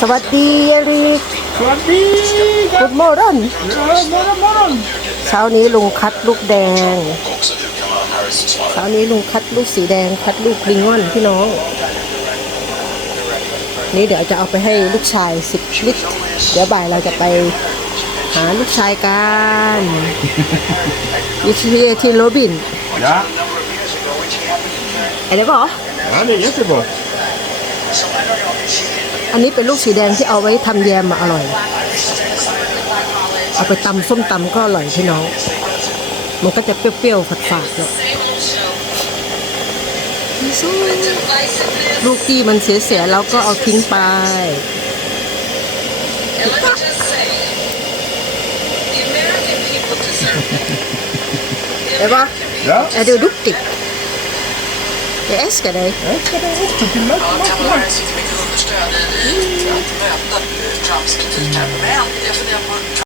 สวัสดีเอริกสวัสดีครักุบดโมอรันเออมอรมอรเช้านี้ลุงคัดลูกแดงเช้านี้ลุงคัดลูกสีแดง คัดลูกลิงงอนพี่น้อง นี่เดี๋ยวจะเอาไปให้ลูกชายสิบลิตรเดี๋ยวบ่ายเราจะไปหาลูกชายกันวิทยาที่โรบิน Ja, ไอ้เดี๋ยวบอก ja det är jättebra. อั นนี้เป็นลูกสีแดงที่เอาไว้ทำแยมมาอร่อย เอาไปตำส้มตำก็อร่อยพี่น้อง มันก็จะเปรี้ยวๆฝาดๆเนาะลูกที่มันเสียๆแล้วก็เอาทิ้งไป And let me just say, the American people deserve better. The เดี๋ยวปะ Ja, är du duktig? Jag älskar dig. jag ska det också till mig. Ja, understöd i, i att möta Trumps kritik här. Men jag funderar på